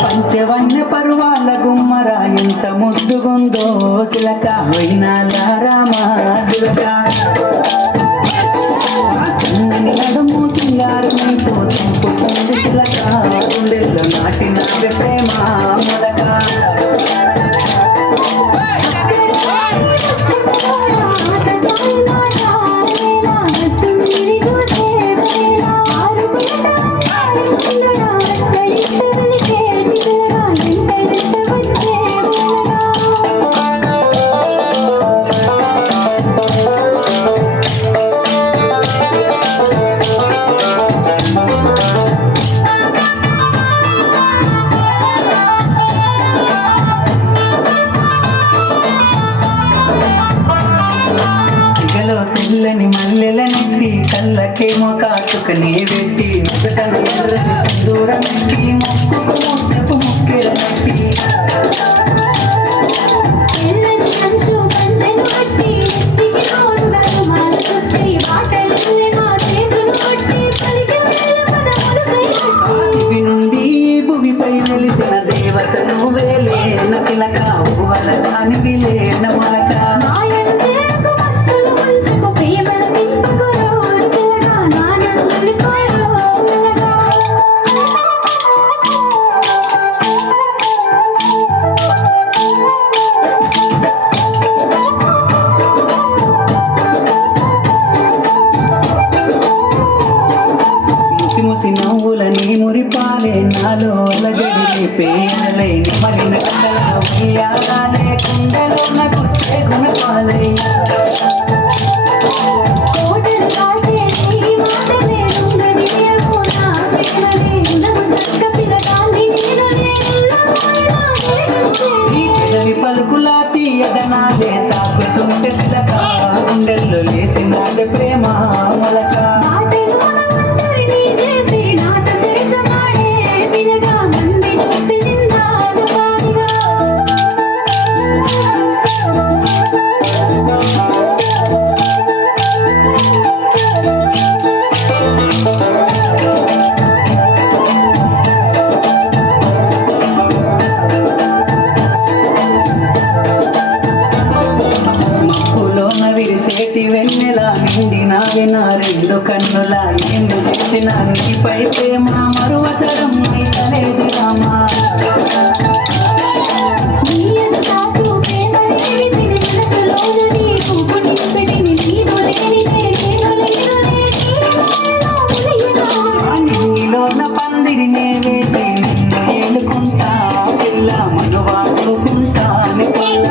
పంచవన్య పర్వాల గుమ్మరా ఎంత ముద్దుగుందో సిలక వైనాలారామా సిలక సన్నని నడుము సింగారమై కోసం పుట్టింది సిలక గుండెల్లో నాటిన ప్రేమ మొలక తెల్లని మల్లెల నెట్టి కళ్ళకేమో కాటుకనే పెట్టి ముఖటను ఎర్రని సింధూరం పెట్టి ముక్కుకు ముద్దకు ముక్కెల నట్టి దివి నుండి భూమిపై వెలిసిన దేవత నువ్వేలే నసిలక పువ్వల దానివిలే నమలక ముసి నవ్వులని మురిపాలే నాలో అలజడి పేలై మరిన కళలే కుండలో నగుచ్చే గుణపాలై పలుకులా తీయదనాలే తాకుతుంటే సిలక గుండెల్లో లేసినాడే ప్రేమ మొలక విరిసేటి వెన్నెల నిండినావి నా రెండు కన్నుల ఎందు చేసిన నీపై ప్రేమ మరువతరం అయితలేదు రామా నీలోన పందిరినే వేసి నిన్ను ఏలుకుంటా పిల్ల మనువాడుకుంటా పిల్ల